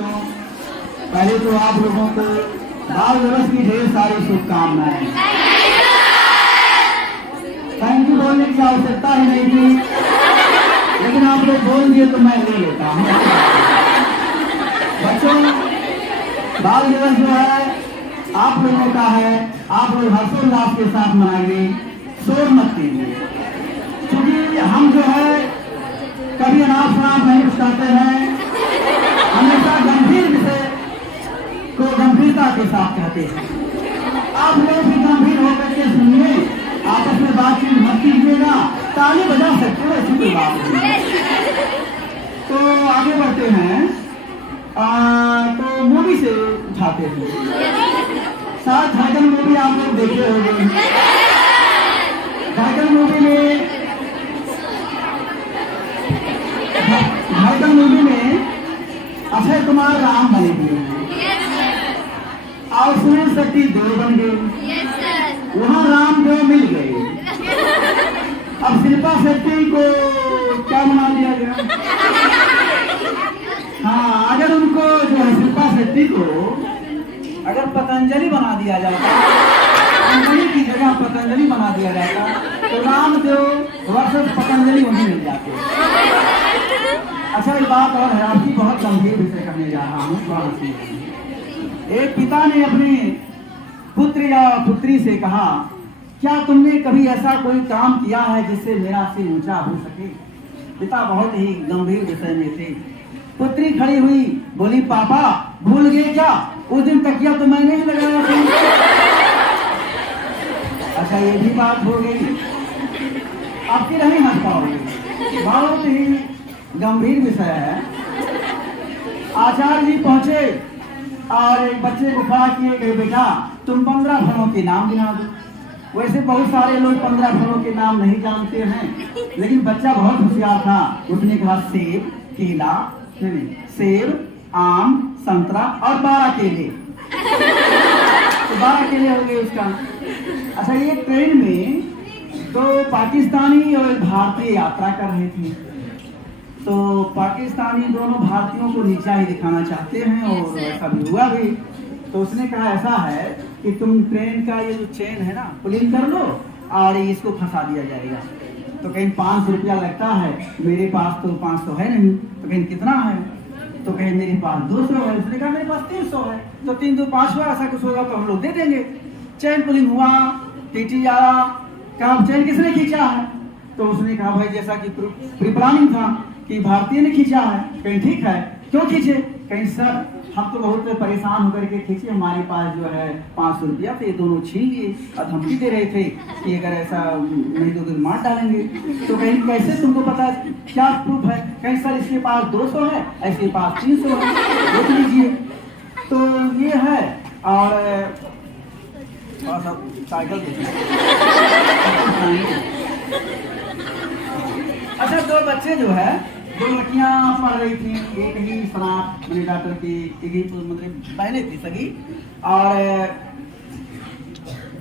पहले तो आप लोगों को बाल दिवस की ढेर सारी शुभकामनाएं। थैंक यू बोलने की आवश्यकता ही नहीं थी, लेकिन आप लोग बोल दिए तो मैं ले लेता हूँ। बच्चों, बाल दिवस जो है आप लोगों का है, आप लोग हर्षोल्लास के साथ मनाइए, शोर मत कीजिए। क्योंकि हम जो है कभी अनाप शनाप नहीं उठाते हैं, हमेशा गंभीर विषय को गंभीरता के साथ कहते हैं। आप लोग भी गंभीर होकर के सुनिए, आपस में बातचीत मत कीजिएगा। ताली बजा सकते हो, ऐसी कोई बात नहीं। तो आगे बढ़ते हैं। तो मूवी से उठाते हैं। साथ झाइकल मूवी आप लोग देखे होंगे। झाइकल मूवी में अक्षय कुमार राम बने हुए और सुनील शेट्टी देव बन गए। वहाँ राम देव मिल गए। अब शिल्पा शेट्टी को क्या बना दिया गया? हाँ, अगर उनको जो है शिल्पा शेट्टी को अगर पतंजलि बना दिया जाता, पतंजलि की जगह पतंजलि बना दिया जाता, तो रामदेव वर्सेस पतंजलि वहीं मिल जाते। अच्छा, एक बात और है, आपकी बहुत गंभीर विषय करने जा रहा हूँ। एक पिता ने अपने पुत्र या पुत्री से कहा, क्या तुमने कभी ऐसा कोई काम किया है जिससे मेरा सिर ऊंचा हो सके? पिता बहुत ही गंभीर विषय में थे। पुत्री खड़ी हुई, बोली, पापा भूल गए क्या? उस दिन तकिया तो मैंने ही लगाया था। अच्छा, ये भी बात हो गई, आपकी नहीं हंस पाओगे, बहुत ही गंभीर विषय है। आचार्य जी पहुंचे और एक बच्चे को खड़ा किए गए, बेटा तुम 15 फलों के नाम गिना दो। वैसे बहुत सारे लोग 15 फलों के नाम नहीं जानते हैं, लेकिन बच्चा बहुत होशियार था। उसने कहा सेब, केला, सेब, आम, संतरा और 12 केले। तो 12 केले हो गए उसका। अच्छा, ये ट्रेन में तो पाकिस्तानी और भारतीय यात्रा कर रहे थे। तो पाकिस्तानी दोनों भारतीयों को नीचा ही दिखाना चाहते हैं और ऐसा भी हुआ भी। तो उसने कहा ऐसा है कि तुम ट्रेन का ये जो चेन है ना, पुलिंग कर लो और इसको फंसा दिया जाएगा। तो कहीं 500 रुपया लगता है, मेरे पास तो 500 है नहीं। तो कहीं कितना है? तो कहीं मेरे पास 200 है। उसने कहा मेरे पास 300 है। तो 3 2 5 हुआ, ऐसा कुछ होगा तो हम लोग दे देंगे। चैन पुलिंग हुआ, टीटी आया, कहा चैन किसने खींचा है? तो उसने कहा भाई जैसा कि प्री प्लानिंग था कि भारतीय ने खींचा है। कहीं ठीक है, क्यों खींचे? कहीं सर हम तो बहुत परेशान होकर के खींचे, हमारे पास जो है 500 रुपया थे, दोनों छीन लिए और धमकी दे रहे थे कि अगर ऐसा नहीं तो मार डालेंगे। तो कहीं कैसे तुमको पता, क्या प्रूफ है? कहीं सर इसके पास 200 है, ऐसे पास 300 है, देख लीजिए। तो ये है। और थोड़ा सा साइकिल अच्छा, 2 बच्चे जो है, 2 लड़कियां पढ़ रही थी, एक ही स्नात मेरे डॉक्टर की, एक ही मतलब पहले थी सगी। और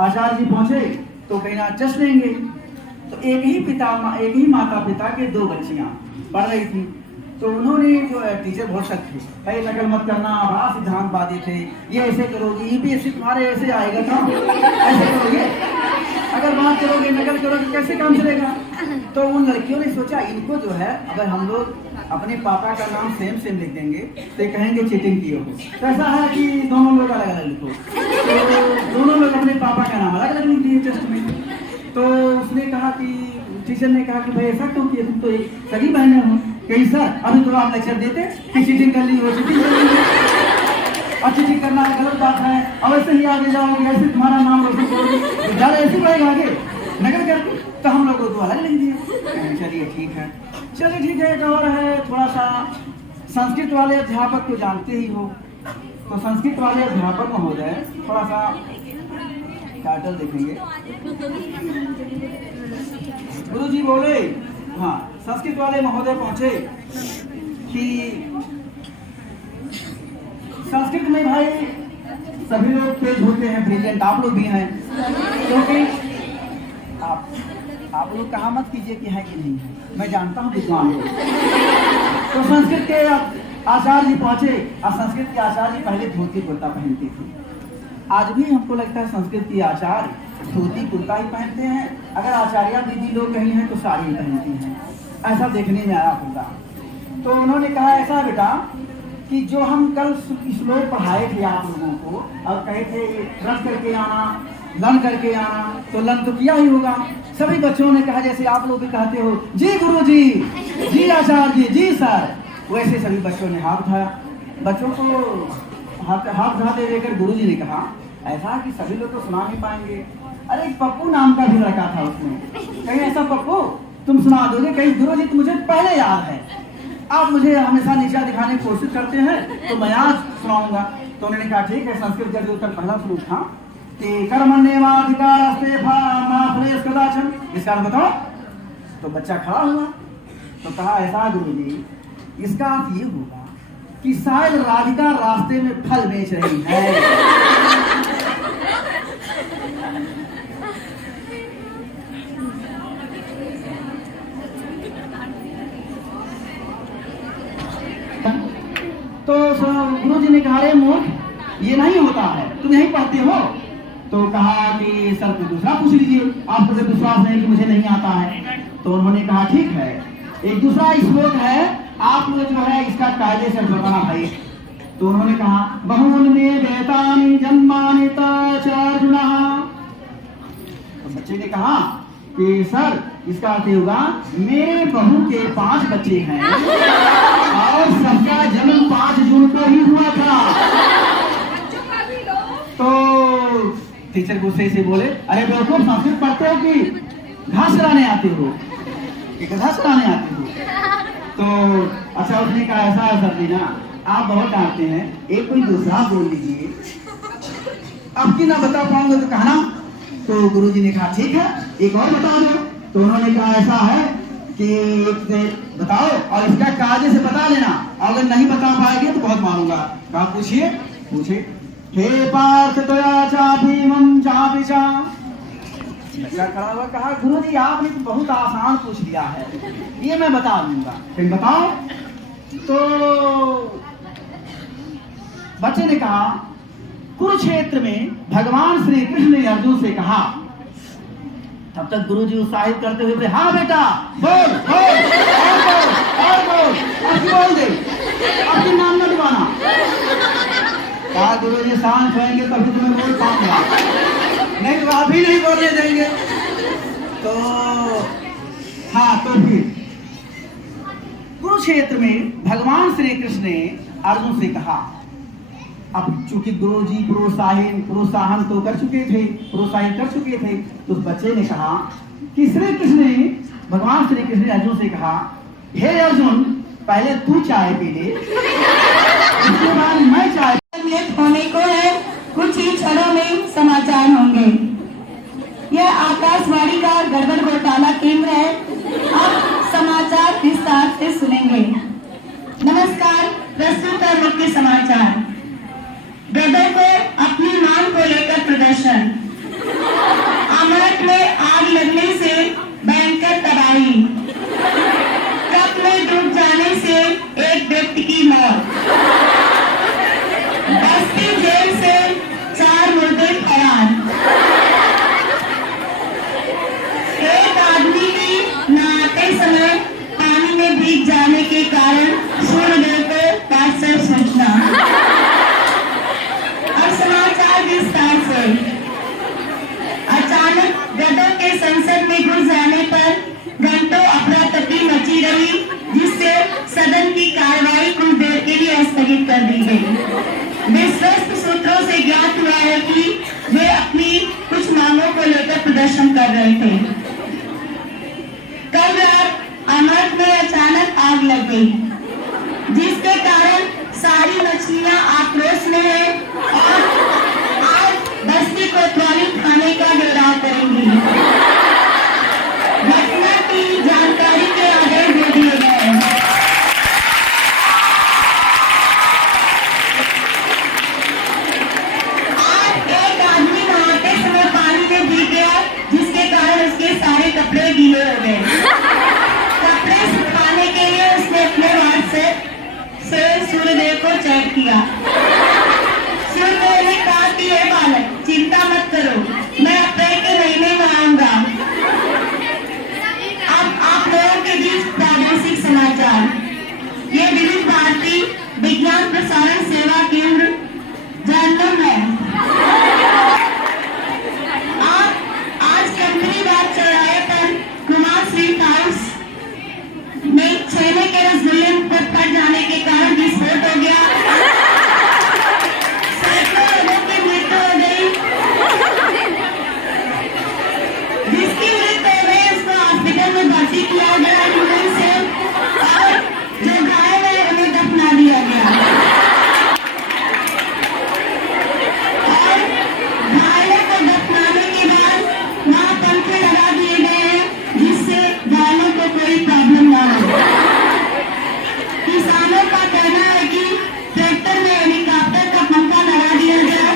आचार्य जी पहुंचे तो कहना जश्न लेंगे। तो एक ही माता पिता के 2 बच्चियां पढ़ रही थी। तो उन्होंने जो टीचर बहुत सख्त थे, भाई नकल मत करना, बड़ा सिद्धांत बादी थे, ये ऐसे करोगे, यूपीएससी तुम्हारे ऐसे आएगा था, ऐसे करोगे, अगर बात करोगे नकल करोगे कैसे काम चलेगा? तो उन लड़कियों ने सोचा इनको जो है अगर हम लोग अपने पापा का नाम सेम लिख देंगे तो ये कहेंगे चीटिंग किए हो। तो ऐसा है कि दोनों लोग अलग अलग लिखो। तो दोनों लोग अपने पापा का नाम अलग अलग लिख दिए टेस्ट में। तो उसने कहा कि टीचर ने कहा कि भाई ऐसा क्यों किया, तुम तो सगी बहनें हो। कहीं सर अभी तो आप लेक्चर देते कि चीटिंग कर ली हो, चीटिंग कर ली और चीटिंग करना गलत बात है, अब ऐसे ही आगे जाओगे, ऐसे तुम्हारा नाम रोशन करोगे, ज़्यादा ऐसे बढ़ेगा आगे नकल करके। तो हम लोग तो अलग लिख दिए। चलिए ठीक है, चलिए ठीक है। एक और है, थोड़ा सा संस्कृत वाले अध्यापक को जानते ही हो। तो संस्कृत वाले अध्यापक महोदय, थोड़ा सा टाइटल देखेंगे। गुरु जी बोले, हाँ, संस्कृत वाले महोदय पहुंचे कि संस्कृत में भाई सभी लोग तेज होते हैं, ब्रिलियंट आप लोग भी हैं, क्योंकि आप लोग कहा मत कीजिए कि है कि नहीं है, मैं जानता हूँ विद्वान लोग। तो संस्कृत के आचार्य जी पहुंचे और संस्कृत के आचार्य जी पहले धोती कुर्ता पहनते थे। आज भी हमको लगता है संस्कृत के आचार्य धोती कुर्ता ही पहनते हैं, अगर आचार्य दीदी लोग कहीं हैं तो साड़ी ही पहनती हैं, ऐसा देखने में आया होगा। तो उन्होंने कहा ऐसा बेटा कि जो हम कल श्लोक पढ़ाए थे आप लोगों को और कहे थे रख करके आना, लन करके आना, तो लन तो किया ही होगा। सभी बच्चों ने कहा जैसे आप लोग भी कहते हो जी गुरु जी आचार्य जी, जी सर, वैसे सभी बच्चों ने हाथ उठाया। बच्चों को हाथ उठा दे देकर गुरु जी ने कहा ऐसा कि सभी लोग तो सुना नहीं पाएंगे। अरे एक पप्पू नाम का भी लड़का था उसमें, कहीं ऐसा पप्पू तुम सुना दोगे? कहीं गुरु जी तो मुझे पहले याद है, आप मुझे हमेशा नीचा दिखाने की कोशिश करते हैं तो मैं आज सुनाऊंगा। तो उन्होंने कहा ठीक है। संस्कृत जब उत्तर पहला श्लोक था कि कर्मण्येवाधिकारस्ते मा फलेषु कदाचन, इसका अर्थ बताओ। तो बच्चा खड़ा हुआ तो कहा ऐसा गुरु जी, इसका अर्थ ये होगा कि शायद राधिका रास्ते में फल बेच रही है। तो गुरु जी ने कहा रे मूर्ख ये नहीं होता है, तुम यही पढ़ते हो। तो कहा कि सर को दूसरा पूछ लीजिए, आपको तो विश्वास नहीं कि मुझे नहीं आता है। तो उन्होंने कहा ठीक है, एक दूसरा श्लोक है, आप लोग जो है इसका कायदे से बताना भाई। तो उन्होंने कहा बहुन में वेतानि जन्मानि ताचार्जुना। तो बच्चे ने कहा कि सर इसका अर्थ होगा मेरे बहू के 5 बच्चे हैं और सबका जन्म 5 जून को ही हुआ था। तो टीचर गुस्से से बोले अरे बेवकूफ, संस्कृत पढ़ते हो कि घास चराने आते हो, घास चराने आते हो? तो अच्छा उसने कहा ऐसा है सर जी ना, आप बहुत डांटते हैं, एक कोई दूसरा बोल लीजिए, अब की ना बता पाऊंगा तो कहना। तो गुरुजी ने कहा ठीक है, एक और बता दो। तो उन्होंने कहा ऐसा है कि एक से बताओ और इसका कायदे से बता लेना, अगर नहीं बता पाएंगे तो बहुत मारूंगा। कहा पूछिए। पूछे हे पार्थ तया चाभीमं चाभिचा। बच्चा खड़ा हुआ, कहा गुरुजी आपने तो बहुत आसान पूछ लिया है, ये मैं बता दूंगा, फिर बताओ। तो बच्चे ने कहा कुरुक्षेत्र में भगवान श्री कृष्ण ने अर्जुन से कहा। तब तक गुरुजी उत्साहित करते हुए बोले हाँ बेटा बोल बोल और बोल, बोल दे, अपनी नाम न डुबाना। कहा गुरुजी शांत होंगे तभी तुम्हें बोल पाऊंगा, नहीं तो अभी नहीं बोलने देंगे। तो हाँ, तो फिर कुरुक्षेत्र में भगवान श्री कृष्ण ने अर्जुन से कहा। अब चूंकि गुरुजी प्रोत्साहन तो कर चुके थे, प्रोत्साहित कर चुके थे, तो उस बच्चे ने कहा कि श्री कृष्ण ने, भगवान श्री कृष्ण ने अर्जुन से कहा हे अर्जुन पहले तू चाय पी ले, उसके बाद मैं चाय होने को है। कुछ ही क्षणों में समाचार होंगे। यह आकाशवाणी का गड़बड़ घोटाला केंद्र है। अब समाचार विस्तार से सुनेंगे। नमस्कार, प्रस्तुत है मुख्य समाचार। गदर को अपनी मांग को लेकर प्रदर्शन। अमृत में आग लगने से भयंकर तबाही। ट्रक में डूब जाने से एक व्यक्ति की मौत। बस्ती जेल से 4 मुर्दे फरार। एक आदमी की नहाते समय पानी में भीग जाने के कारण सूर्यदेव को पार्सल सूचना। और समाचार विस्तार से। अचानक गदर के संसद में घुस जाने पर घंटों अफरा तफरी मची रही, जिससे सदन की कार्रवाई कुछ देर के लिए स्थगित कर दी गई। विश्वस्त सूत्रों से ज्ञात हुआ है कि वे अपनी कुछ मांगों को लेकर प्रदर्शन कर रहे थे। कल रात अमृत में अचानक आग लग गई, जिसके कारण सारी मछलियां आक्रोश में है और आज बस्ती कोतवाली थाने का घेराव करेंगी। घटना की जानकारी के आदेश दे दिए गए हैं। आज एक आदमी नहाते समय पानी में भीग गया, जिसके कारण उसके सारे कपड़े गीले हो गए। कपड़े सुखाने के लिए उसने अपने को चेक किया। फिर मैंने कहा कि हे बालक, चिंता मत करो, मैं अप्रैल के महीने में आऊंगा। अब आप लोगों के बीच प्रादेशिक समाचार। ये विविध भारती विज्ञान प्रसारण सेवा केंद्र जहन्नुम है। आज कंपनी बाग चौराहे पर कुमार स्वीट हाउस में छेने के रसगुल्ले पर फट जाने के कारण विस्फोट हो गया। सैकड़ों लोगों की मृत्यु हो गई। जिसकी मृत्यु हो गई उसको हॉस्पिटल में भर्ती किया गया एम्बुलेंस से, और जो घायल है उन्हें दफना दिया गया। और घायलों को दफनाने के बाद वहाँ पंखे लगा दिए गए हैं जिससे घायलों को कोई प्रॉब्लम ना हो। किसानों का कहना है कि ट्रैक्टर में हेलीकॉप्टर का पंखा लगा दिया जाए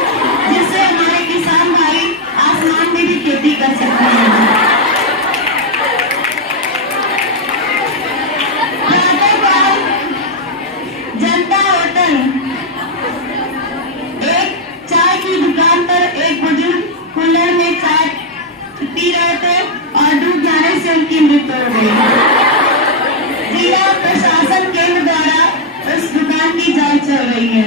जिससे हमारे किसान भाई आसमान में भी खेती कर सकते हैं। प्रातःकाल जनता होटल, एक चाय की दुकान पर एक बुजुर्ग कुल्हड़ में चाय पी रहे थे और डूब जाने से उनकी मृत्यु हो गई। जिला प्रशासन केंद्र द्वारा उस दुकान की जांच चल रही है।